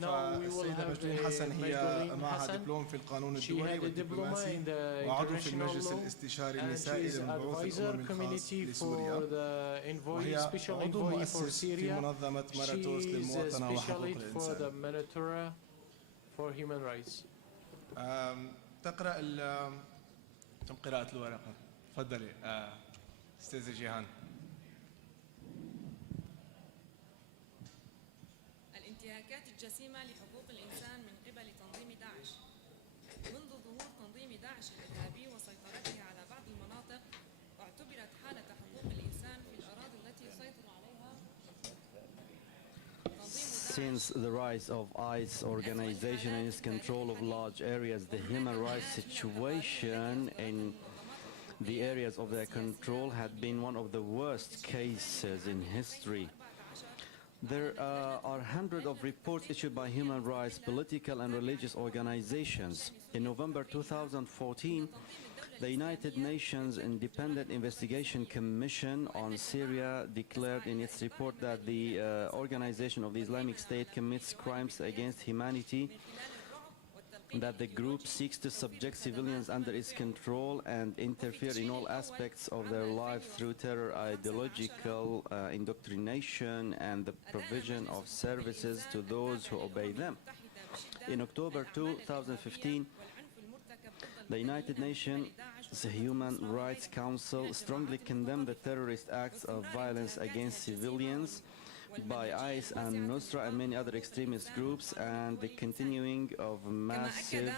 فالسيدة مجدولين حسن هي معها دبلوم في القانون الدولي والدبلوماسي وعضو في المجلس الاستشاري النسائي للمبعوث الأممي الخاص لسوريا وهي عضو مؤسس في منظمة ماراتوس للمواطنة وحقوق الإنسان. تقرأ تم قراءة الورقة. تفضلي أستاذة جيهان. الانتهاكات الجسيمة لحقوق الإنسان من قبل تنظيم داعش. منذ ظهور تنظيم داعش الإرهابي وسيطرته على بعض المناطق، اعتبرت حالة حقوق الإنسان في الأراضي التي يسيطر عليها Since the rise of ICE organization and its control of large areas, the human rights situation in the areas of their control had been one of the worst cases in history. There are hundreds of reports issued by human rights, political and religious organizations. In November 2014, the United Nations Independent Investigation Commission on Syria declared in its report that the organization of the Islamic State commits crimes against humanity, that the group seeks to subject civilians under its control and interfere in all aspects of their lives through terror, ideological indoctrination, and the provision of services to those who obey them. In October 2015, the United Nations Human Rights Council strongly condemned the terrorist acts of violence against civilians by ICE and Nusra and many other extremist groups, and the continuing of massive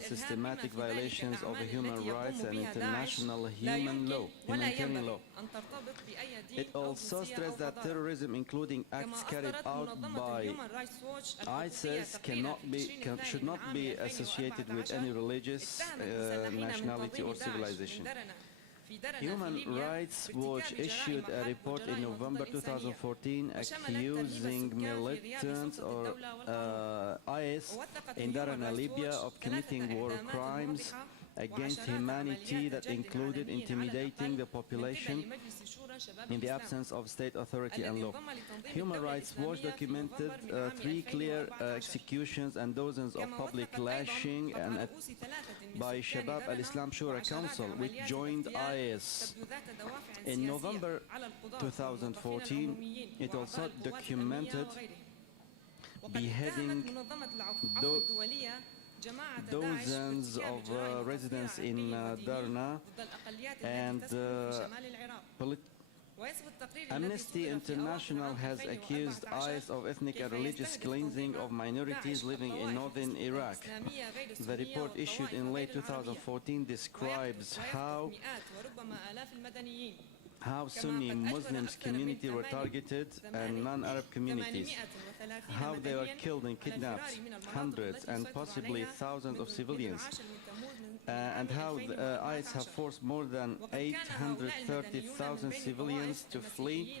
systematic violations of human rights and international humanitarian law. It also stressed that terrorism, including acts carried out by ISIS, should not be associated with any religious nationality or civilization. Human Rights Watch issued a report in November 2014 accusing militants or IS in Darna, Libya, of committing war crimes against humanity that included intimidating the population in the absence of state authority and law. Human Rights Watch documented 3 clear executions and dozens of public lashing by Shabab al-Islam Shura Council, which joined IS. In November 2014, it also documented beheading dozens of residents in Darna, and Amnesty International has accused IS of ethnic and religious cleansing of minorities living in northern Iraq. The report issued in late 2014 describes how Sunni Muslims community were targeted and non-Arab communities, how they were killed and kidnapped, hundreds and possibly thousands of civilians, and how ICE have forced more than 830,000 civilians to flee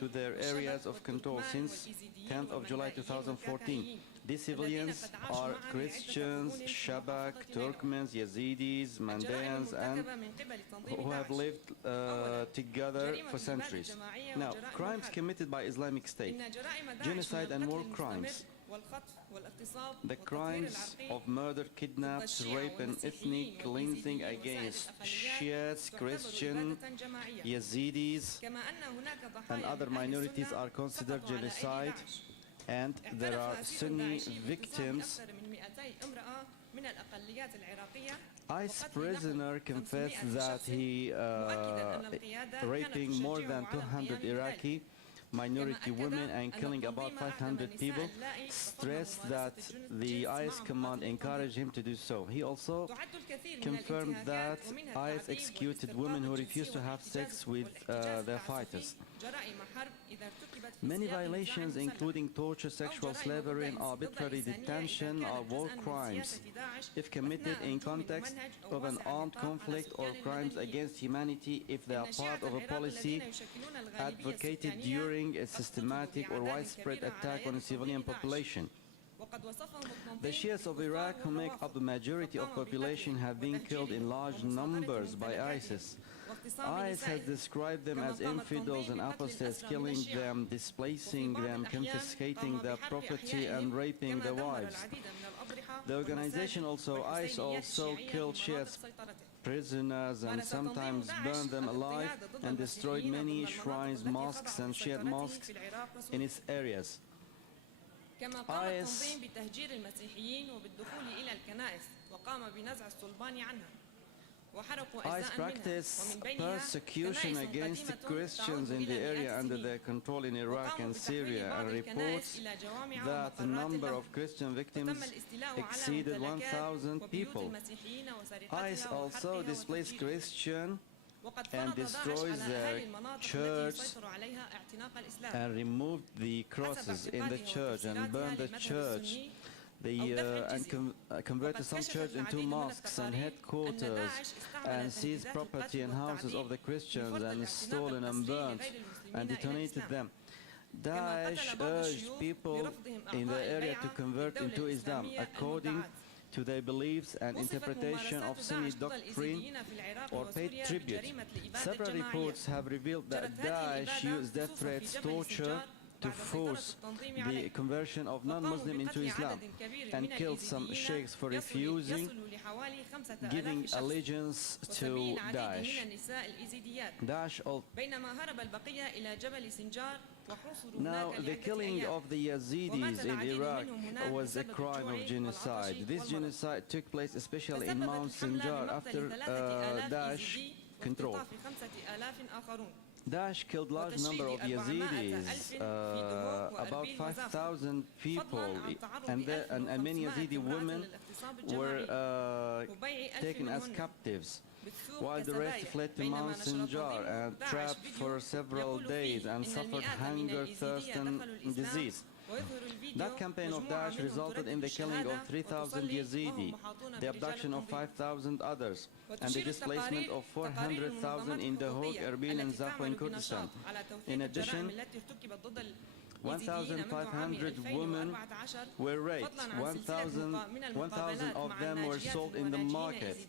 to their areas of control since 10th of July 2014. These civilians are Christians, Shabak, Turkmens, Yazidis, Mandayans, and who have lived together for centuries. Now, crimes committed by Islamic State, genocide and war crimes, the crimes of murder, kidnaps, rape, and ethnic cleansing against Shiites, Christians, Yazidis, and other minorities are considered genocide, and there are Sunni victims. ICE prisoner confessed that he raping more than 200 Iraqi minority women and killing about 500 people, stressed that the IS command encouraged him to do so. He also confirmed that IS executed women who refused to have sex with their fighters. Many violations, including torture, sexual slavery, and arbitrary detention, are war crimes if committed in context of an armed conflict, or crimes against humanity if they are part of a policy advocated during a systematic or widespread attack on a civilian population. The Shias of Iraq, who make up the majority of population, have been killed in large numbers by ISIS. ISIS has described them as infidels and apostates, killing them, displacing them, confiscating their property and raping their wives. The organization ISIS also killed Shias prisoners and sometimes burned them alive and destroyed many shrines, mosques and Shiite mosques in its areas. ISIS practiced persecution against the Christians in the area under their control in Iraq and Syria, and reports that the number of Christian victims exceeded 1,000 people. ISIS also displaced Christians and destroys their church and removed the crosses in the church and burned the church. They converted some churches into mosques and headquarters and seized property and houses of the Christians and stolen and burnt and detonated them. Daesh urged people in the area to convert into Islam according to their beliefs and interpretation of Sunni doctrine or paid tribute. Several reports have revealed that Daesh used death threats, torture, to force the conversion of non-Muslims into Islam and killed some sheikhs for refusing giving allegiance to Daesh. Now, the killing of the Yazidis in Iraq was a crime of genocide. This genocide took place especially in Mount Sinjar after Daesh control. Daesh killed large number of Yazidis, about 5,000 people, and many Yazidi women were taken as captives, while the rest fled to Mount Sinjar and trapped for several days and suffered hunger, thirst and disease. That campaign of Daesh resulted in the killing of 3,000 Yazidi, the abduction of 5,000 others, and the displacement of 400,000 in the Hawk, Erbil and Zafwa in Kurdistan. In addition, 1,500 women were raped, 1,000 of them were sold in the market.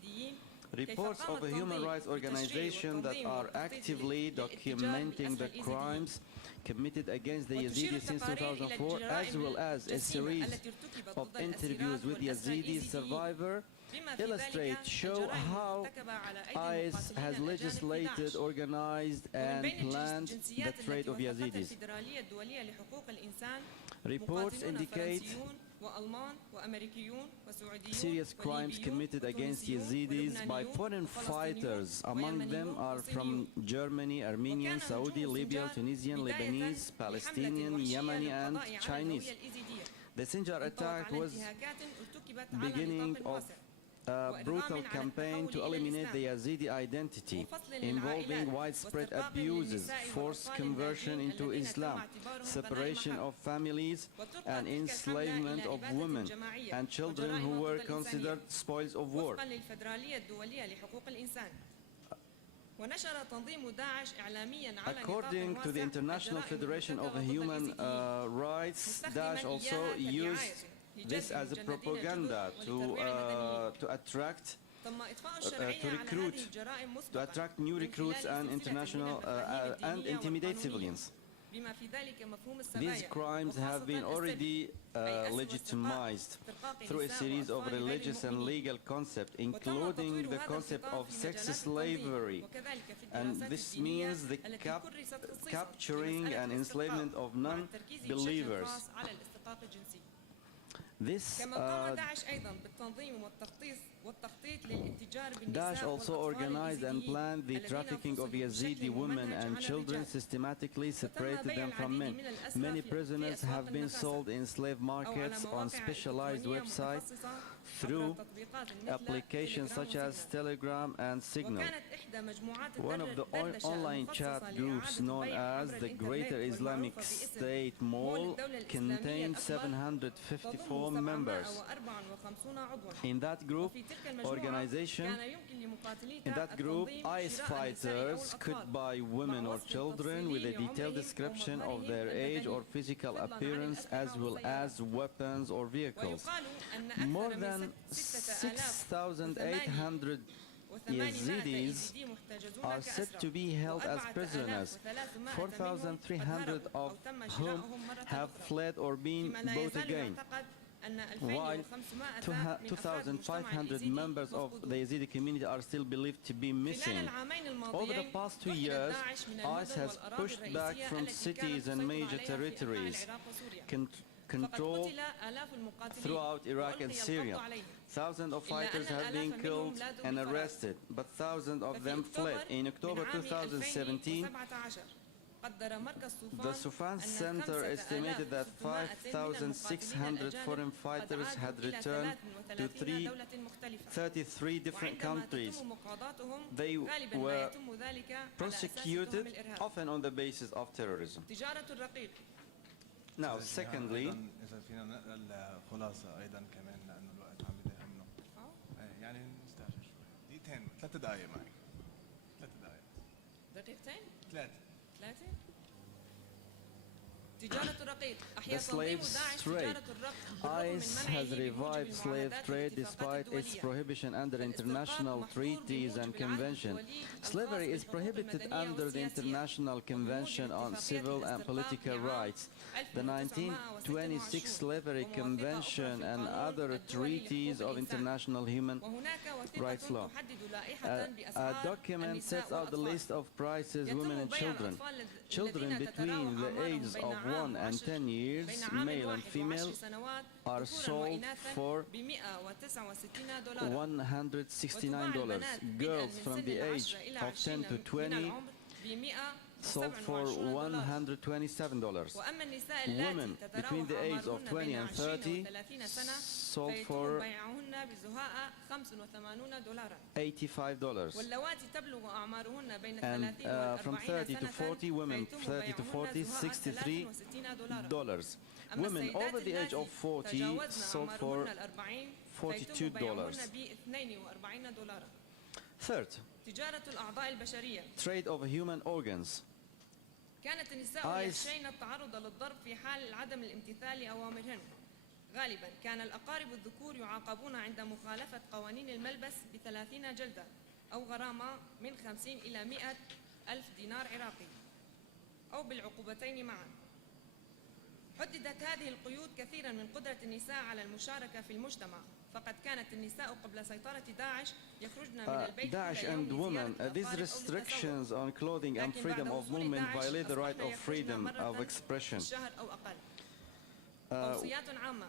Reports of a human rights organization that are actively documenting the crimes committed against the Yazidis since 2004, as well as a series of interviews with Yazidi survivors, show how ISIS has legislated, organized and planned the trade of Yazidis. Reports indicate serious crimes committed against Yazidis by foreign fighters. Among them are from Germany, Armenian, Saudi, Libya, Tunisian, Lebanese, Palestinian, Yemeni and Chinese. The Sinjar attack was beginning of a brutal campaign to eliminate the Yazidi identity, involving widespread abuses, forced conversion into Islam, separation of families, and enslavement of women and children who were considered spoils of war. According to the International Federation of Human Rights, Daesh also used this as a propaganda to attract new recruits and international and intimidate civilians. These crimes have been already legitimized through a series of religious and legal concepts, including the concept of sex slavery, and this means the capturing and enslavement of non-believers. Daesh also organized and planned the trafficking of Yazidi women and children, systematically separated them from men. Many prisoners have been sold in slave markets on specialized websites through applications such as Telegram and Signal. One of the online chat groups known as the Greater Islamic State Mall contains 754 members. In that group, IS fighters could buy women or children with a detailed description of their age or physical appearance, as well as weapons or vehicles. More than 6,800 Yazidis are said to be held as prisoners, 4,300 of whom have fled or been bought again, while 2,500 members of the Yazidi community are still believed to be missing. Over the past 2 years, IS has pushed back from cities and major territories controlled throughout Iraq and Syria. Thousands of fighters have been killed and arrested, but thousands of them fled. In October 2017, the Rojava Center estimated that 5,600 foreign fighters had returned to 33 different countries. They were prosecuted, often on the basis of terrorism. Now, secondly, the slave trade. IS has revived slave trade despite its prohibition under international treaties and conventions. Slavery is prohibited under the International Convention on Civil and Political Rights, the 1926 Slavery Convention, and other treaties of international human rights law. A document sets out the list of prices women and children. Children between the ages of 1 and 10 years, male and female, are sold for $169. Girls from the age of 10 to 20 sold for $127. Women between the ages of 20 and 30 sold for $85. And from 30 to 40, women 30 to 40, $63. Women over the age of 40 sold for $42. Third, trade of human organs. كانت النساء يخشين التعرض للضرب في حال عدم الامتثال لأوامرهن. غالبا كان الأقارب الذكور يعاقبون عند مخالفة قوانين الملبس ب30 جلدة أو غرامة من 50 إلى 100 ألف دينار عراقي أو بالعقوبتين معا. حددت هذه القيود كثيرا من قدرة النساء على المشاركة في المجتمع. فقد كانت النساء قبل سيطرة داعش يخرجن من البيت Daesh and women, these restrictions on clothing and freedom of movement violate the right of freedom of expression. توصيات عامة.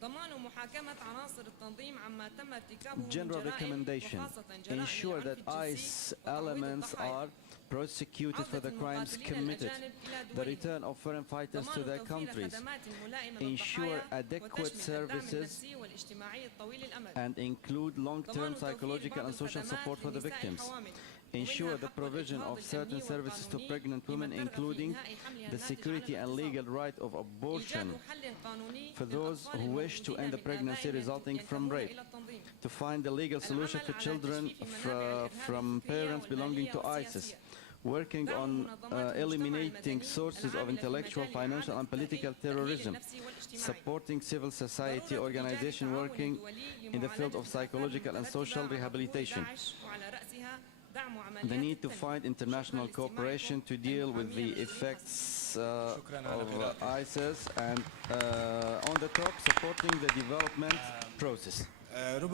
ضمان محاكمة عناصر التنظيم عما تم ارتكابه من جرائم وخاصة جرائم ensure that IS elements are prosecuted for the crimes committed, the return of foreign fighters to their countries, ensure adequate services, and include long-term psychological and social support for the victims, ensure the provision of certain services to pregnant women, including the security and legal right of abortion for those who wish to end the pregnancy resulting from rape, to find a legal solution to children from parents belonging to ISIS, working on eliminating sources of intellectual, financial and political terrorism, supporting civil society organizations working in the field of psychological and social rehabilitation, the need to find international cooperation to deal with the effects of ISIS, and on the top, supporting the development process.